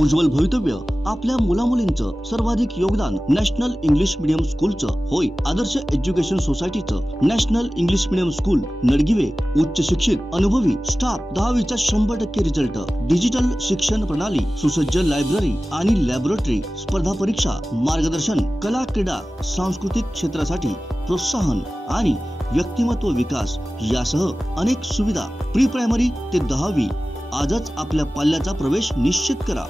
उज्ज्वल भवितव्य आपल्या मुलामुलींचं सर्वाधिक योगदान नॅशनल इंग्लिश मीडियम स्कूलचं होय। आदर्श एज्युकेशन सोसायटीचं national English medium school Nadgive उच्च शिक्षित अनुभवी स्टाफ 10वीचा 100% रिझल्ट, डिजिटल शिक्षण प्रणाली, सुसज्ज लायब्ररी आणि लॅबोरेटरी, स्पर्धा परीक्षा मार्गदर्शन, कला क्रीडा सांस्कृतिक क्षेत्रासाठी प्रोत्साहन आणि व्यक्तिमत्व विकास यासह अनेक सुविधा। प्री प्रायमरी ते 10वी आजच आपल्या पाल्याचा प्रवेश निश्चित करा।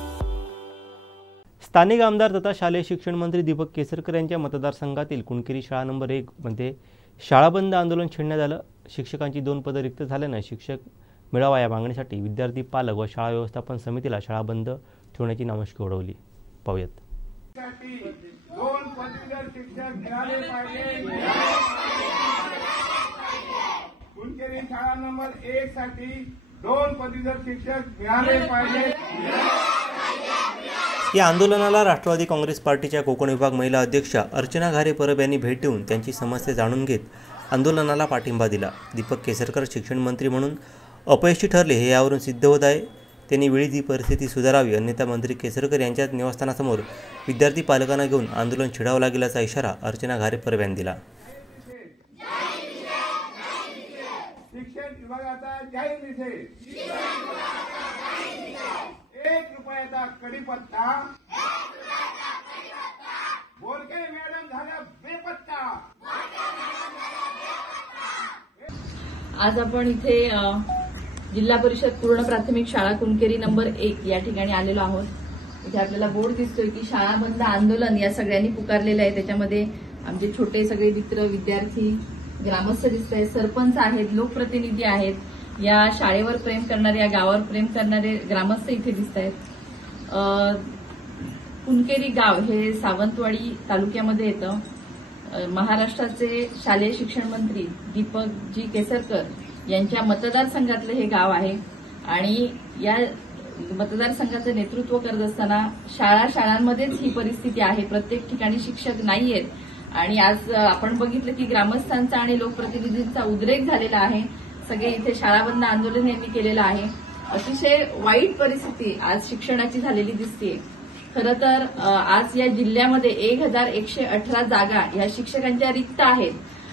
स्थानिक आमदार तथा शालेय शिक्षण मंत्री दीपक केसरकर यांच्या मतदारसंघातील कुणकेरी शाळा नंबर 1 मध्ये शाळा बंद आंदोलन छेडण्यात आलं। शिक्षकांची 2 पदं रिक्त झाल्याने शिक्षक मिळावा या मागणीसाठी विद्यार्थी, पालक व शाळा व्यवस्थापन समितीला शाळा बंद ठेवण्याची नामुष्की उडवली। पाहूयात। कुणकेरी शाळा नंबर 1 साठी 2 पदवीधर शिक्षक मिळाले पाहिजे। या आंदोलनाला राष्ट्रवादी काँग्रेस पार्टीच्या कोकण विभाग महिला अध्यक्षा अर्चना घारे परब यांनी भेट देऊन त्यांची समस्या जाणून घेत आंदोलनाला पाठिंबा दिला। दीपक केसरकर शिक्षण मंत्री म्हणून अपयशी ठरले हे यावरून सिद्ध होत आहे। त्यांनी वेळीच ही परिस्थिती सुधारावी, अन्यथा मंत्री केसरकर यांच्या निवासस्थानासमोर विद्यार्थी पालकांना घेऊन आंदोलन छेडावं लागेल असा इशारा अर्चना घारे परब यांनी दिला। शिक्षण विभागाचा जाहीर निषेध, 1 रुपयाचा कडीपत्ता, बोरके मॅडम झाल्या बेपत्ता। आज आपण इथे जिल्हा परिषद पूर्ण प्राथमिक शाळा कुणकेरी नंबर 1 या ठिकाणी आलेलो आहोत। इथे आपल्याला बोर्ड दिसतोय की शाळा बंद आंदोलन या सगळ्यांनी पुकारलेलं आहे। त्याच्यामध्ये आमचे छोटे सगळे मित्र, विद्यार्थी, ग्रामस्थ दिसत आहेत, सरपंच आहेत, लोकप्रतिनिधी आहेत, या शाळेवर प्रेम करणारे, या गावावर प्रेम करणारे ग्रामस्थ इथे दिसत आहेत। कुणकेरी गाव हे सावंतवाडी तालुक्यामध्ये येतं। महाराष्ट्राचे शालेय शिक्षण मंत्री दीपकजी केसरकर यांच्या मतदारसंघातलं हे गाव आहे आणि या मतदारसंघाचं नेतृत्व करत असताना शाळांमध्येच ही परिस्थिती आहे। प्रत्येक ठिकाणी शिक्षक नाहीयेत आणि आज आपण बघितलं की ग्रामस्थांचा आणि लोकप्रतिनिधींचा उद्रेक झालेला आहे। सगळे इथे शाळा बंद आंदोलन यांनी केलेलं आहे। अतिशय वाईट परिस्थिती आज शिक्षणाची झालेली दिसतेय। खरं तर आज या जिल्ह्यामध्ये 1118 जागा या शिक्षकांच्या रिक्त आहेत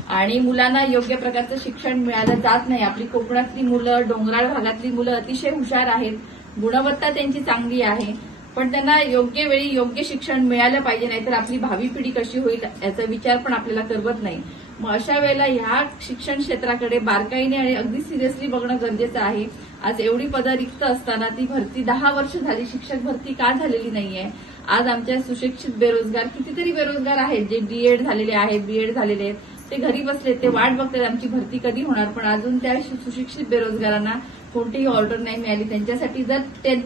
आणि मुलांना योग्य प्रकारचं शिक्षण मिळालं जात नाही। आपली कोकणातली मुलं, डोंगराळ भागातली मुलं अतिशय हुशार आहेत, गुणवत्ता त्यांची चांगली आहे, पण त्यांना योग्य वेळी योग्य शिक्षण मिळालं पाहिजे, नाहीतर आपली भावी पिढी कशी होईल याचा विचार पण आपल्याला करवत नाही। मग अशा वेळेला ह्या शिक्षण क्षेत्राकडे बारकाईने आणि अगदी सिरियसली बघणं गरजेचं आहे। आज एवढी पदं रिक्त असताना ती भरती 10 वर्ष झाली, शिक्षक भरती का झालेली नाहीये? आज आमच्या सुशिक्षित बेरोजगार कितीतरी बेरोजगार आहेत, जे डीएड झालेले आहेत, बीएड झालेले आहेत, ते घरी बसले, ते वाट बघतात आमची भरती कधी होणार, पण अजून त्या सुशिक्षित बेरोजगारांना कोणतीही ऑर्डर नाही मिळाली। त्यांच्यासाठी जर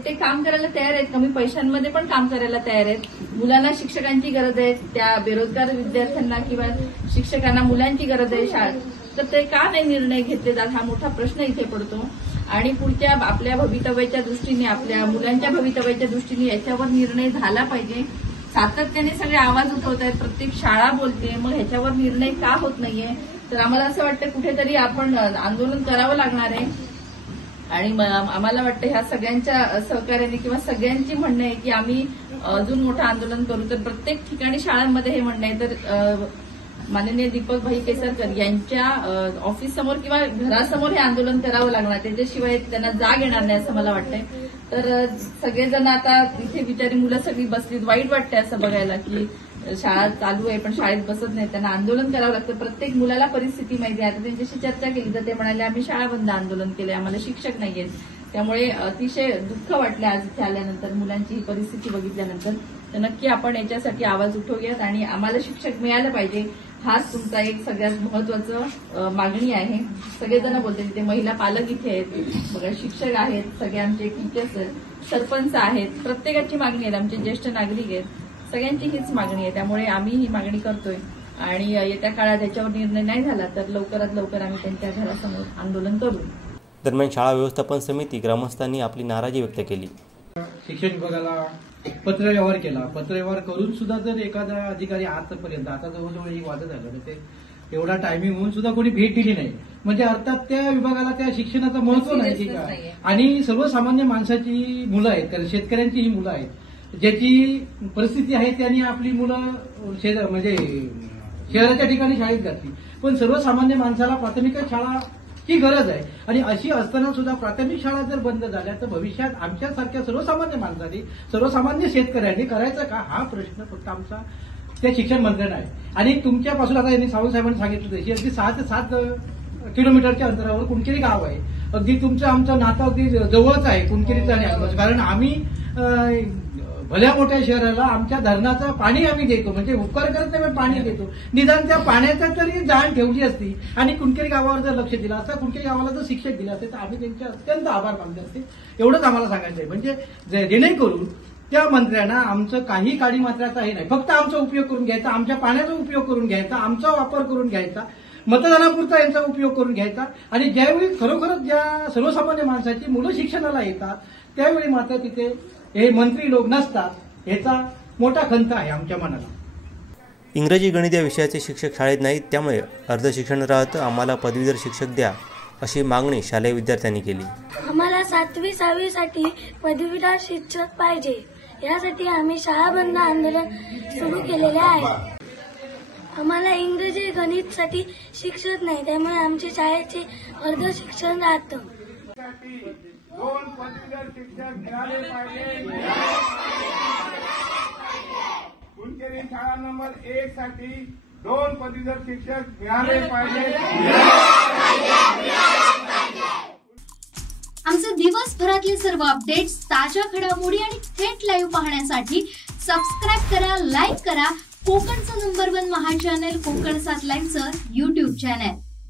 ते काम करायला तयार आहेत, कमी पैशांमध्ये पण काम करायला तयार आहेत, मुलांना शिक्षकांची गरज आहे, त्या बेरोजगार विद्यार्थ्यांना किंवा शिक्षकांना मुलांची गरज आहे शाळेत, तर ते का नाही निर्णय घेतले जात हा मोठा प्रश्न इथे पडतो। आणि पुढच्या आपल्या भवितव्याच्या दृष्टीने, आपल्या मुलांच्या भवितव्याच्या दृष्टीने याच्यावर निर्णय झाला पाहिजे। सातत्याने सगळे आवाज उठवत आहेत, प्रत्येक शाळा बोलते, मग ह्याच्यावर निर्णय का होत नाहीये? तर आम्हाला असं वाटतं कुठेतरी आपण आंदोलन करावं लागणार आहे आणि आम्हाला वाटतं ह्या सगळ्यांच्या सहकार्याने किंवा सगळ्यांची म्हणणं आहे की आम्ही अजून मोठं आंदोलन करू। तर प्रत्येक ठिकाणी शाळांमध्ये हे म्हणणं आहे, तर माननीय दीपक भाई केसरकर यांच्या ऑफिस समोर किंवा घरासमोर हे आंदोलन करावं लागणार, त्याच्याशिवाय त्यांना जाग येणार नाही असं मला वाटतंय। तर सगळेजण आता इथे बिचारी मुलं सगळी बसलीत, वाईट वाटतंय असं बघायला की शाळा चालू आहे पण शाळेत बसत नाही, त्यांना आंदोलन करावं लागतं। प्रत्येक मुलाला परिस्थिती माहिती आहे। आता त्यांच्याशी चर्चा केली तर ते म्हणाले आम्ही शाळा बंद आंदोलन केलंय, आम्हाला शिक्षक नाहीयेत। त्यामुळे अतिशय दुःख वाटलं आज इथे आल्यानंतर, मुलांची ही परिस्थिती बघितल्यानंतर। तर नक्की आपण याच्यासाठी आवाज उठवूयात आणि आम्हाला शिक्षक मिळालं पाहिजे, हाच तुमचा एक सगळ्यात महत्वाचं मागणी आहे। सगळेजण बोलते, तिथे महिला पालक इथे आहेत, बघा शिक्षक आहेत, सगळे आमचे टीचर्स आहेत, सरपंच आहेत, प्रत्येकाची मागणी आहे, आमचे ज्येष्ठ नागरिक आहेत, सगळ्यांची हीच मागणी आहे। त्यामुळे आम्ही ही मागणी करतोय आणि येत्या काळात याच्यावर निर्णय नाही झाला तर लवकरात लवकर आम्ही त्यांच्या घरासमोर आंदोलन करू। दरम्यान शाळा व्यवस्थापन समिती ग्रामस्थांनी आपली नाराजी व्यक्त केली। शिक्षण विभागाला पत्रव्यवहार केला, पत्रव्यवहार करून सुद्धा जर एखादा अधिकारी आतापर्यंत, आता जवळजवळ 1 वाजत झालं, तर ते एवढा टायमिंग होऊन सुद्धा कोणी भेट दिली नाही. म्हणजे अर्थात त्या विभागाला त्या शिक्षणाचं महत्व नाही की काय. आणि सर्वसामान्य माणसाची मुलं आहेत, कारण शेतकऱ्यांची ही मुलं आहेत, ज्याची परिस्थिती आहे त्यांनी आपली मुलं म्हणजे शहराच्या ठिकाणी शाळेत घातली. पण सर्वसामान्य माणसाला प्राथमिक शाळा ही गरज आहे. आणि अशी असताना सुद्धा प्राथमिक शाळा जर बंद झाल्या तर भविष्यात आमच्यासारख्या सर्वसामान्य माणसांनी, सर्वसामान्य शेतकऱ्यांनी करायचं का, हा प्रश्न फक्त आमचा त्या शिक्षण मंत्र्यांना आहे. आणि तुमच्यापासून आता यांनी सावंत साहेबांनी सांगितलं तशी अगदी 6 ते 7 किलोमीटरच्या अंतरावर कुणकेरी गाव आहे. अगदी तुमचं आमचं नातं अगदी जवळच आहे कुणकेरीचं आणि आमचं. कारण आम्ही भल्या मोठ्या शहराला आमच्या धरणाचं पाणी आम्ही देतो, म्हणजे उपकार करत नाही, पाणी देतो. निदान त्या पाण्याचं तरी जाण ठेवली असती आणि कुणकेरी गावावर जर लक्ष दिलं असतं, कुणकेरी गावाला जर शिक्षक दिलं असते तर आम्ही त्यांचे अत्यंत आभार मानले असते. एवढंच आम्हाला सांगायचं आहे. म्हणजे जेणेकरून त्या मंत्र्यांना आमचं काही काडी मात्राचाही नाही, फक्त आमचा उपयोग करून घ्यायचा, आमच्या पाण्याचा उपयोग करून घ्यायचा, आमचा वापर करून घ्यायचा, मतदानापुरता यांचा उपयोग करून घ्यायचा. आणि ज्यावेळी खरोखरच ज्या सर्वसामान्य माणसाची मुलं शिक्षणाला येतात त्यावेळी मात्र तिथे हे मंत्री लोक नसतात, याचा मोठा खंत आहे आमच्या मनाला. इंग्रजी गणित या विषयाचे शिक्षक शाळेत नाहीत, त्यामुळे अर्ध शिक्षण राहतं. आम्हाला पदवीधर शिक्षक द्या अशी मागणी शालेय विद्यार्थ्यांनी केली. आम्हाला 7वी 6वी साठी पदवीधर शिक्षक पाहिजे, यासाठी आम्ही शाळा बंद आंदोलन सुरू केलेले आहे. आम्हाला इंग्रजी गणित साठी शिक्षक नाही, त्यामुळे आमच्या शाळेचे अर्ध शिक्षण राहतं. 2 पदवीधर शिक्षक मिळाले पाहिजे. कुणकेरी शाळा नंबर 1 साठी 2 पदवीधर शिक्षक मिळाले पाहिजे. आमचे दिवसभरातले सर्व अपडेट्स, ताज्या घडामोडी आणि थेट लाईव्ह पाहण्यासाठी सबस्क्राईब करा, लाईक करा कोकणचं नंबर 1 महा चॅनल कोकण 7 लाईव्हचं YouTube चॅनल.